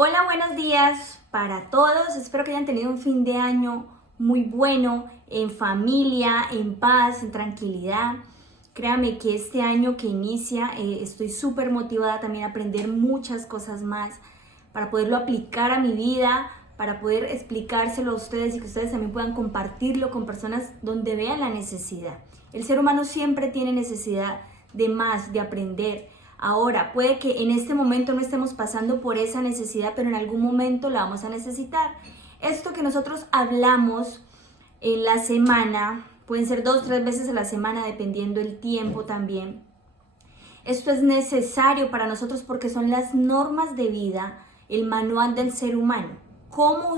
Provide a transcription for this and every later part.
Hola, buenos días para todos. Espero que hayan tenido un fin de año muy bueno, en familia, en paz, en tranquilidad. Créame que este año que inicia estoy súper motivada también a aprender muchas cosas más para poderlo aplicar a mi vida, para poder explicárselo a ustedes y que ustedes también puedan compartirlo con personas donde vean la necesidad. El ser humano siempre tiene necesidad de más, de aprender. Ahora, puede que en este momento no estemos pasando por esa necesidad, pero en algún momento la vamos a necesitar. Esto que nosotros hablamos en la semana, pueden ser 2 o 3 veces a la semana, dependiendo el tiempo también. Esto es necesario para nosotros porque son las normas de vida, el manual del ser humano. ¿Cómo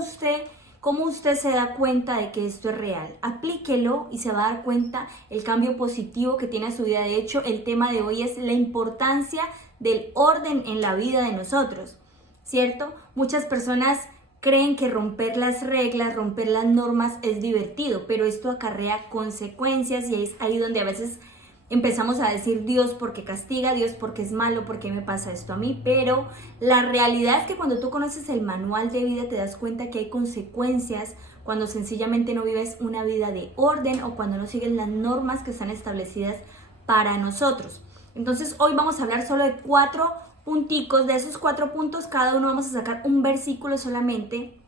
usted se da cuenta de que esto es real? Aplíquelo y se va a dar cuenta el cambio positivo que tiene a su vida. De hecho, el tema de hoy es la importancia del orden en la vida de nosotros, ¿cierto? Muchas personas creen que romper las reglas, romper las normas es divertido, pero esto acarrea consecuencias y es ahí donde a veces empezamos a decir Dios porque castiga, Dios porque es malo, ¿por qué me pasa esto a mí? Pero la realidad es que cuando tú conoces el manual de vida te das cuenta que hay consecuencias cuando sencillamente no vives una vida de orden o cuando no sigues las normas que están establecidas para nosotros. Entonces hoy vamos a hablar solo de 4 punticos. De esos 4 puntos cada uno vamos a sacar un versículo solamente.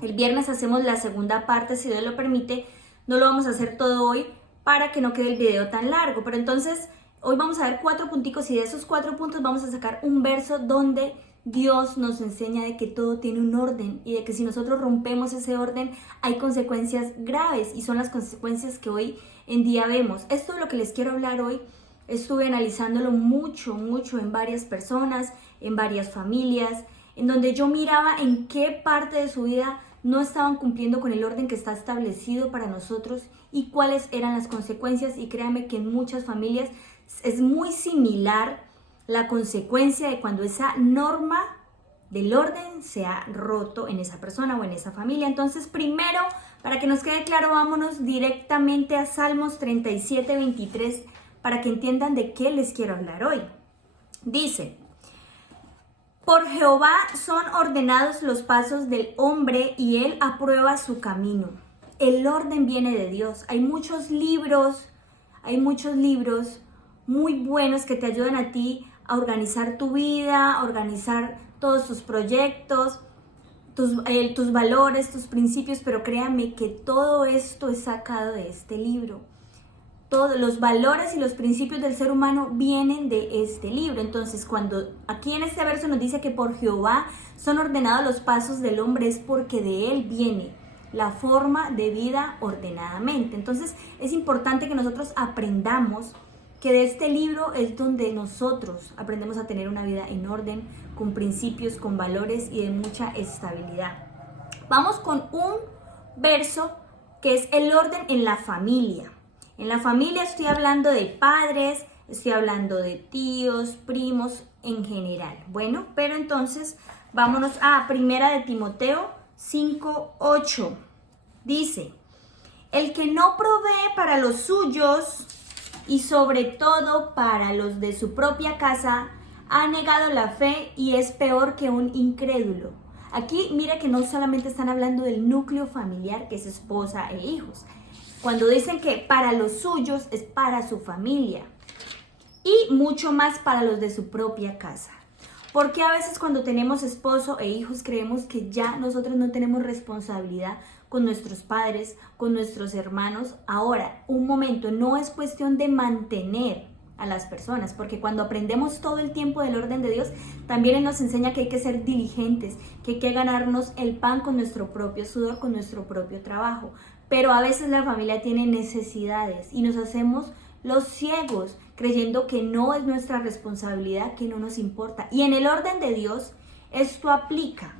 El viernes hacemos la segunda parte si Dios lo permite. No lo vamos a hacer todo hoy para que no quede el video tan largo, pero entonces hoy vamos a ver 4 punticos y de esos 4 puntos vamos a sacar un verso donde Dios nos enseña de que todo tiene un orden y de que si nosotros rompemos ese orden hay consecuencias graves y son las consecuencias que hoy en día vemos. Esto es lo que les quiero hablar hoy. Estuve analizándolo mucho en varias personas, en varias familias, en donde yo miraba en qué parte de su vida no estaban cumpliendo con el orden que está establecido para nosotros y cuáles eran las consecuencias. Y créanme que en muchas familias es muy similar la consecuencia de cuando esa norma del orden se ha roto en esa persona o en esa familia. Entonces, primero, para que nos quede claro, vámonos directamente a Salmos 37:23 para que entiendan de qué les quiero hablar hoy. Dice: por Jehová son ordenados los pasos del hombre y él aprueba su camino. El orden viene de Dios. Hay muchos libros muy buenos que te ayudan a ti a organizar tu vida, a organizar todos tus proyectos, tus valores, tus principios, pero créanme que todo esto es sacado de este libro. Todos los valores y los principios del ser humano vienen de este libro. Entonces, cuando aquí en este verso nos dice que por Jehová son ordenados los pasos del hombre, es porque de él viene la forma de vida ordenadamente. Entonces, es importante que nosotros aprendamos que de este libro es donde nosotros aprendemos a tener una vida en orden, con principios, con valores y de mucha estabilidad. Vamos con un verso que es el orden en la familia. En la familia estoy hablando de padres, estoy hablando de tíos, primos en general. Bueno, pero entonces vámonos a Primera de Timoteo 5:8. Dice: el que no provee para los suyos y sobre todo para los de su propia casa, ha negado la fe y es peor que un incrédulo. Aquí mira que no solamente están hablando del núcleo familiar, que es esposa e hijos. Cuando dicen que para los suyos es para su familia y mucho más para los de su propia casa. Porque a veces cuando tenemos esposo e hijos creemos que ya nosotros no tenemos responsabilidad con nuestros padres, con nuestros hermanos. Ahora, un momento, no es cuestión de mantener a las personas, porque cuando aprendemos todo el tiempo del orden de Dios, también Él nos enseña que hay que ser diligentes, que hay que ganarnos el pan con nuestro propio sudor, con nuestro propio trabajo. Pero a veces la familia tiene necesidades y nos hacemos los ciegos, creyendo que no es nuestra responsabilidad, que no nos importa. Y en el orden de Dios, esto aplica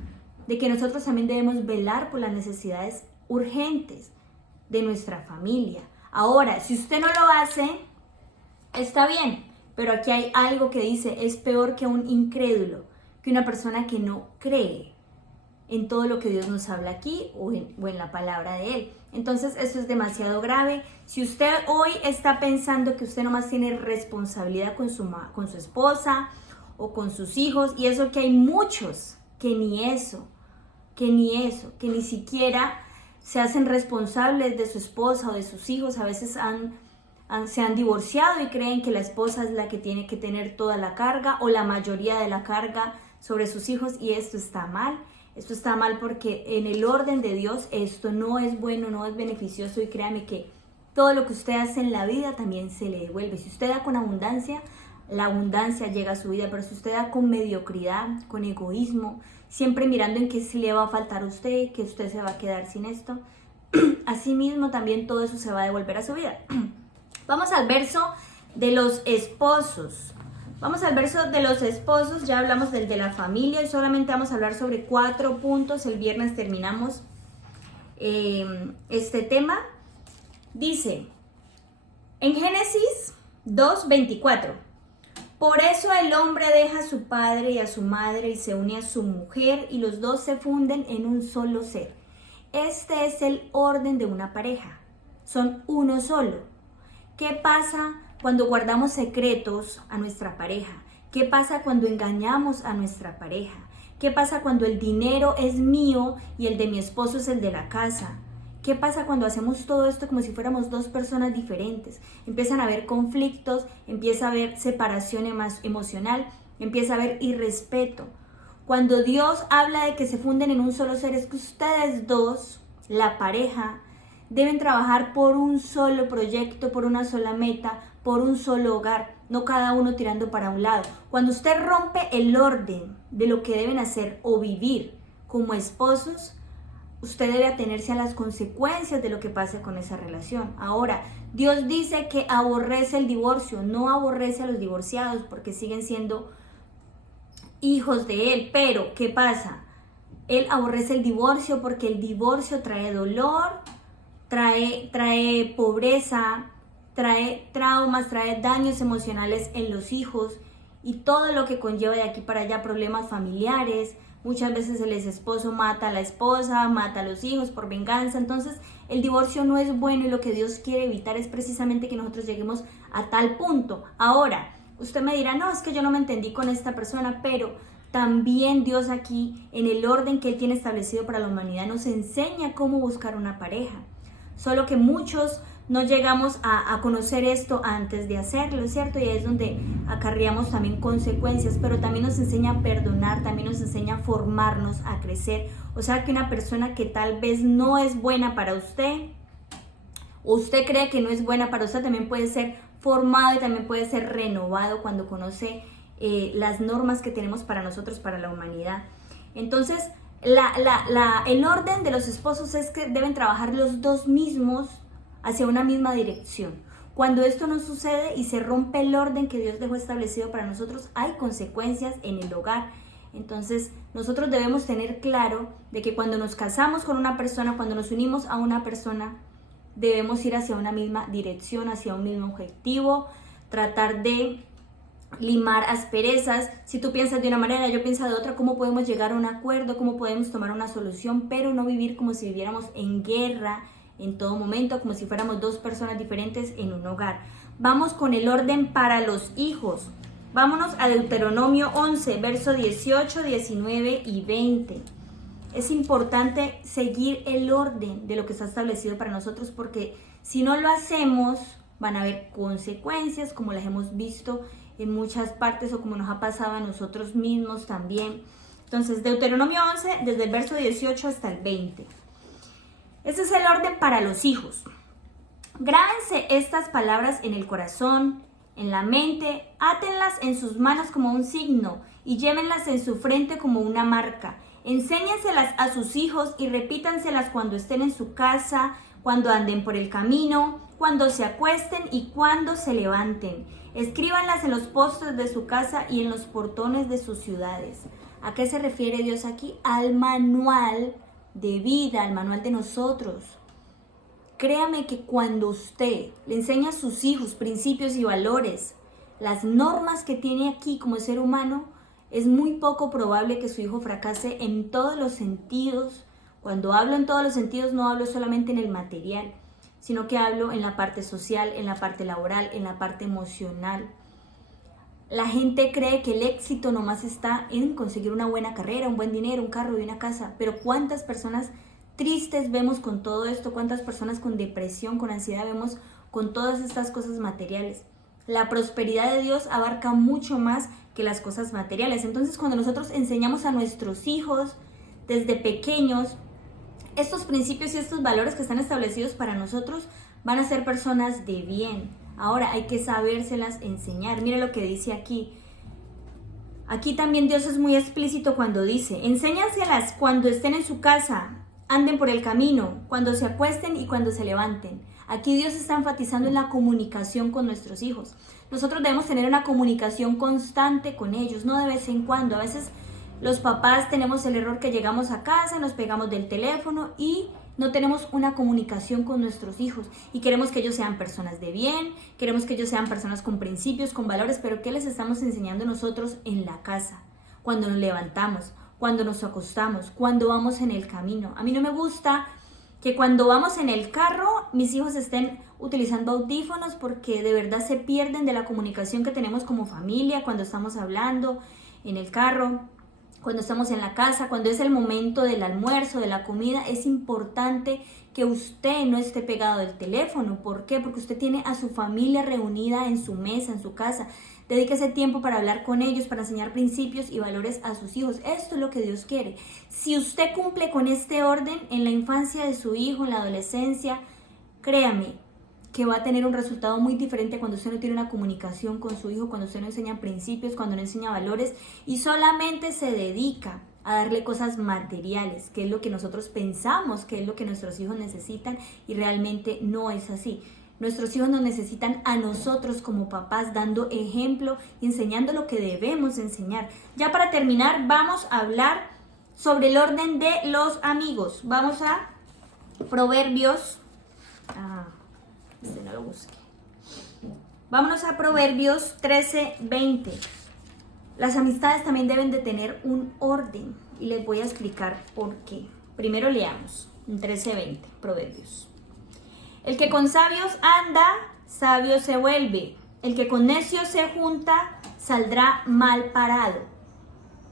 de que nosotros también debemos velar por las necesidades urgentes de nuestra familia. Ahora, si usted no lo hace, está bien, pero aquí hay algo que dice: es peor que un incrédulo, que una persona que no cree en todo lo que Dios nos habla aquí o en la palabra de Él. Entonces eso es demasiado grave. Si usted hoy está pensando que usted nomás tiene responsabilidad con su esposa o con sus hijos, y eso que hay muchos que ni eso, que ni siquiera se hacen responsables de su esposa o de sus hijos. A veces se han divorciado y creen que la esposa es la que tiene que tener toda la carga o la mayoría de la carga sobre sus hijos, y esto está mal. Esto está mal porque en el orden de Dios esto no es bueno, no es beneficioso, y créame que todo lo que usted hace en la vida también se le devuelve. Si usted da con abundancia, la abundancia llega a su vida, pero si usted da con mediocridad, con egoísmo, siempre mirando en qué se le va a faltar a usted, que usted se va a quedar sin esto, asimismo también todo eso se va a devolver a su vida. Vamos al verso de los esposos. Vamos al verso de los esposos, ya hablamos del de la familia y solamente vamos a hablar sobre 4 puntos. El viernes terminamos este tema. Dice en Génesis 2:24: por eso el hombre deja a su padre y a su madre y se une a su mujer, y los dos se funden en un solo ser. Este es el orden de una pareja. Son uno solo. ¿Qué pasa cuando guardamos secretos a nuestra pareja? ¿Qué pasa cuando engañamos a nuestra pareja? ¿Qué pasa cuando el dinero es mío y el de mi esposo es el de la casa? ¿Qué pasa cuando hacemos todo esto como si fuéramos dos personas diferentes? Empiezan a haber conflictos, empieza a haber separación emocional, empieza a haber irrespeto. Cuando Dios habla de que se funden en un solo ser, es que ustedes dos, la pareja, deben trabajar por un solo proyecto, por una sola meta, por un solo hogar, no cada uno tirando para un lado. Cuando usted rompe el orden de lo que deben hacer o vivir como esposos, usted debe atenerse a las consecuencias de lo que pase con esa relación. Ahora, Dios dice que aborrece el divorcio, no aborrece a los divorciados porque siguen siendo hijos de Él. Pero, ¿qué pasa? Él aborrece el divorcio porque el divorcio trae dolor, trae pobreza, trae traumas, trae daños emocionales en los hijos y todo lo que conlleva de aquí para allá, problemas familiares. Muchas veces el esposo mata a la esposa, mata a los hijos por venganza. Entonces el divorcio no es bueno y lo que Dios quiere evitar es precisamente que nosotros lleguemos a tal punto. Ahora, usted me dirá, no, es que yo no me entendí con esta persona, pero también Dios aquí, en el orden que Él tiene establecido para la humanidad, nos enseña cómo buscar una pareja. Solo que muchos no llegamos a conocer esto antes de hacerlo, ¿cierto? Y ahí es donde acarreamos también consecuencias, pero también nos enseña a perdonar, también nos enseña a formarnos, a crecer. O sea que una persona que tal vez no es buena para usted, o usted cree que no es buena para usted, también puede ser formado y también puede ser renovado cuando conoce las normas que tenemos para nosotros, para la humanidad. Entonces, el orden de los esposos es que deben trabajar los dos mismos hacia una misma dirección. Cuando esto no sucede y se rompe el orden que Dios dejó establecido para nosotros, hay consecuencias en el hogar. Entonces, nosotros debemos tener claro de que cuando nos casamos con una persona, cuando nos unimos a una persona, debemos ir hacia una misma dirección, hacia un mismo objetivo, tratar de limar asperezas. Si tú piensas de una manera, yo pienso de otra, cómo podemos llegar a un acuerdo, cómo podemos tomar una solución, pero no vivir como si viviéramos en guerra en todo momento, como si fuéramos dos personas diferentes en un hogar. Vamos con el orden para los hijos. Vámonos a Deuteronomio 11, verso 18, 19 y 20. Es importante seguir el orden de lo que está establecido para nosotros, porque si no lo hacemos, van a haber consecuencias, como las hemos visto en muchas partes o como nos ha pasado a nosotros mismos también. Entonces, Deuteronomio 11, desde el verso 18 hasta el 20. Ese es el orden para los hijos. Grábense estas palabras en el corazón, en la mente, átenlas en sus manos como un signo y llévenlas en su frente como una marca. Enséñenselas a sus hijos y repítanselas cuando estén en su casa, cuando anden por el camino, cuando se acuesten y cuando se levanten. Escríbanlas en los postes de su casa y en los portones de sus ciudades. ¿A qué se refiere Dios aquí? Al manual de vida, al manual de nosotros. Créame que cuando usted le enseña a sus hijos principios y valores, las normas que tiene aquí como ser humano, es muy poco probable que su hijo fracase en todos los sentidos. Cuando hablo en todos los sentidos, no hablo solamente en el material, sino que hablo en la parte social, en la parte laboral, en la parte emocional. La gente cree que el éxito nomás está en conseguir una buena carrera, un buen dinero, un carro y una casa. Pero ¿cuántas personas tristes vemos con todo esto? ¿Cuántas personas con depresión, con ansiedad vemos con todas estas cosas materiales? La prosperidad de Dios abarca mucho más que las cosas materiales. Entonces, cuando nosotros enseñamos a nuestros hijos desde pequeños estos principios y estos valores que están establecidos para nosotros, van a ser personas de bien. Ahora hay que sabérselas enseñar. Mire lo que dice aquí. Aquí también Dios es muy explícito cuando dice: enséñaselas cuando estén en su casa, anden por el camino, cuando se acuesten y cuando se levanten. Aquí Dios está enfatizando en la comunicación con nuestros hijos. Nosotros debemos tener una comunicación constante con ellos, no de vez en cuando. A veces los papás tenemos el error que llegamos a casa, nos pegamos del teléfono y no tenemos una comunicación con nuestros hijos y queremos que ellos sean personas de bien, queremos que ellos sean personas con principios, con valores, pero ¿qué les estamos enseñando nosotros en la casa? Cuando nos levantamos, cuando nos acostamos, cuando vamos en el camino. A mí no me gusta que cuando vamos en el carro mis hijos estén utilizando audífonos, porque de verdad se pierden de la comunicación que tenemos como familia cuando estamos hablando en el carro. Cuando estamos en la casa, cuando es el momento del almuerzo, de la comida, es importante que usted no esté pegado del teléfono. ¿Por qué? Porque usted tiene a su familia reunida en su mesa, en su casa. Dedique ese tiempo para hablar con ellos, para enseñar principios y valores a sus hijos. Esto es lo que Dios quiere. Si usted cumple con este orden en la infancia de su hijo, en la adolescencia, créame que va a tener un resultado muy diferente cuando usted no tiene una comunicación con su hijo, cuando usted no enseña principios, cuando no enseña valores y solamente se dedica a darle cosas materiales, que es lo que nosotros pensamos, que es lo que nuestros hijos necesitan, y realmente no es así. Nuestros hijos nos necesitan a nosotros como papás, dando ejemplo y enseñando lo que debemos enseñar. Ya para terminar, vamos a hablar sobre el orden de los amigos. Vamos a Proverbios... no lo busque. Vámonos a Proverbios 13:20. Las amistades también deben de tener un orden y les voy a explicar por qué. Primero leamos 13:20, Proverbios. El que con sabios anda, sabio se vuelve. El que con necios se junta, saldrá mal parado.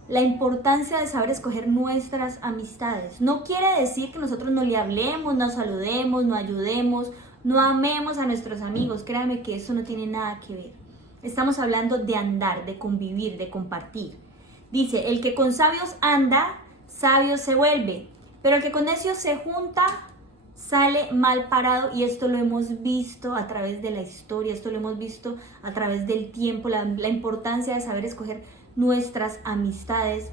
La importancia de saber escoger nuestras amistades. No quiere decir que nosotros no le hablemos, no saludemos, no ayudemos, no amemos a nuestros amigos. Créanme que eso no tiene nada que ver. Estamos hablando de andar, de convivir, de compartir. Dice, el que con sabios anda, sabio se vuelve. Pero el que con necios se junta, sale mal parado. Y esto lo hemos visto a través de la historia, esto lo hemos visto a través del tiempo. La importancia de saber escoger nuestras amistades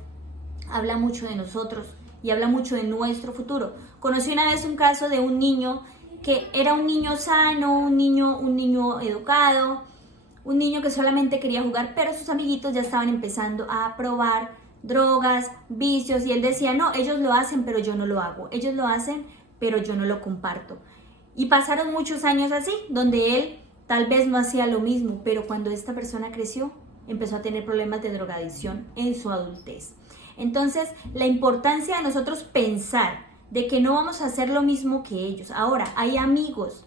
habla mucho de nosotros y habla mucho de nuestro futuro. Conocí una vez un caso de un niño que era un niño sano, un niño educado, un niño que solamente quería jugar, pero sus amiguitos ya estaban empezando a probar drogas, vicios, y él decía, no, ellos lo hacen, pero yo no lo hago, ellos lo hacen, pero yo no lo comparto. Y pasaron muchos años así, donde él tal vez no hacía lo mismo, pero cuando esta persona creció, empezó a tener problemas de drogadicción en su adultez. Entonces, la importancia de nosotros pensar de que no vamos a hacer lo mismo que ellos. Ahora, hay amigos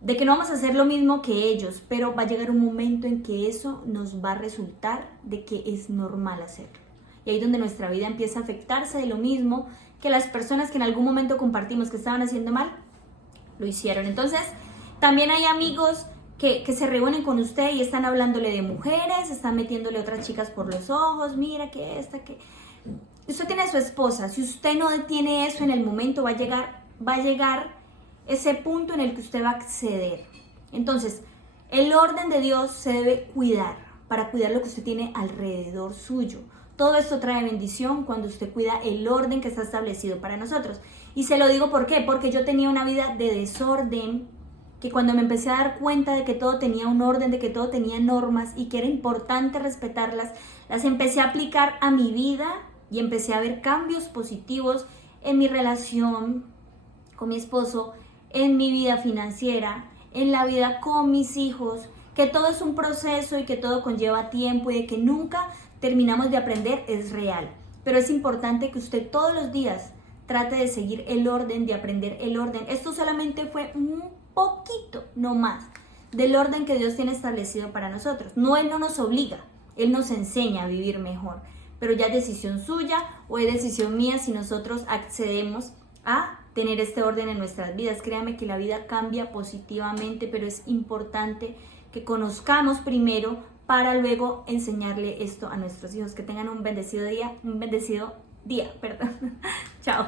de que no vamos a hacer lo mismo que ellos, pero va a llegar un momento en que eso nos va a resultar de que es normal hacerlo. Y ahí es donde nuestra vida empieza a afectarse de lo mismo que las personas que en algún momento compartimos que estaban haciendo mal, lo hicieron. Entonces, también hay amigos que se reúnen con usted y están hablándole de mujeres, están metiéndole otras chicas por los ojos, mira que esta, que... Usted tiene a su esposa, si usted no tiene eso en el momento, va a llegar ese punto en el que usted va a acceder. Entonces, el orden de Dios se debe cuidar, para cuidar lo que usted tiene alrededor suyo. Todo esto trae bendición cuando usted cuida el orden que está establecido para nosotros. Y se lo digo ¿por qué? Porque yo tenía una vida de desorden, que cuando me empecé a dar cuenta de que todo tenía un orden, de que todo tenía normas y que era importante respetarlas, las empecé a aplicar a mi vida y empecé a ver cambios positivos en mi relación con mi esposo, en mi vida financiera, en la vida con mis hijos, que todo es un proceso y que todo conlleva tiempo y de que nunca terminamos de aprender, es real. Pero es importante que usted todos los días trate de seguir el orden, de aprender el orden. Esto solamente fue un poquito, no más, del orden que Dios tiene establecido para nosotros. No, Él no nos obliga, Él nos enseña a vivir mejor, pero ya es decisión suya o es decisión mía si nosotros accedemos a tener este orden en nuestras vidas. Créanme que la vida cambia positivamente, pero es importante que conozcamos primero para luego enseñarle esto a nuestros hijos. Que tengan un bendecido día, perdón. Chao.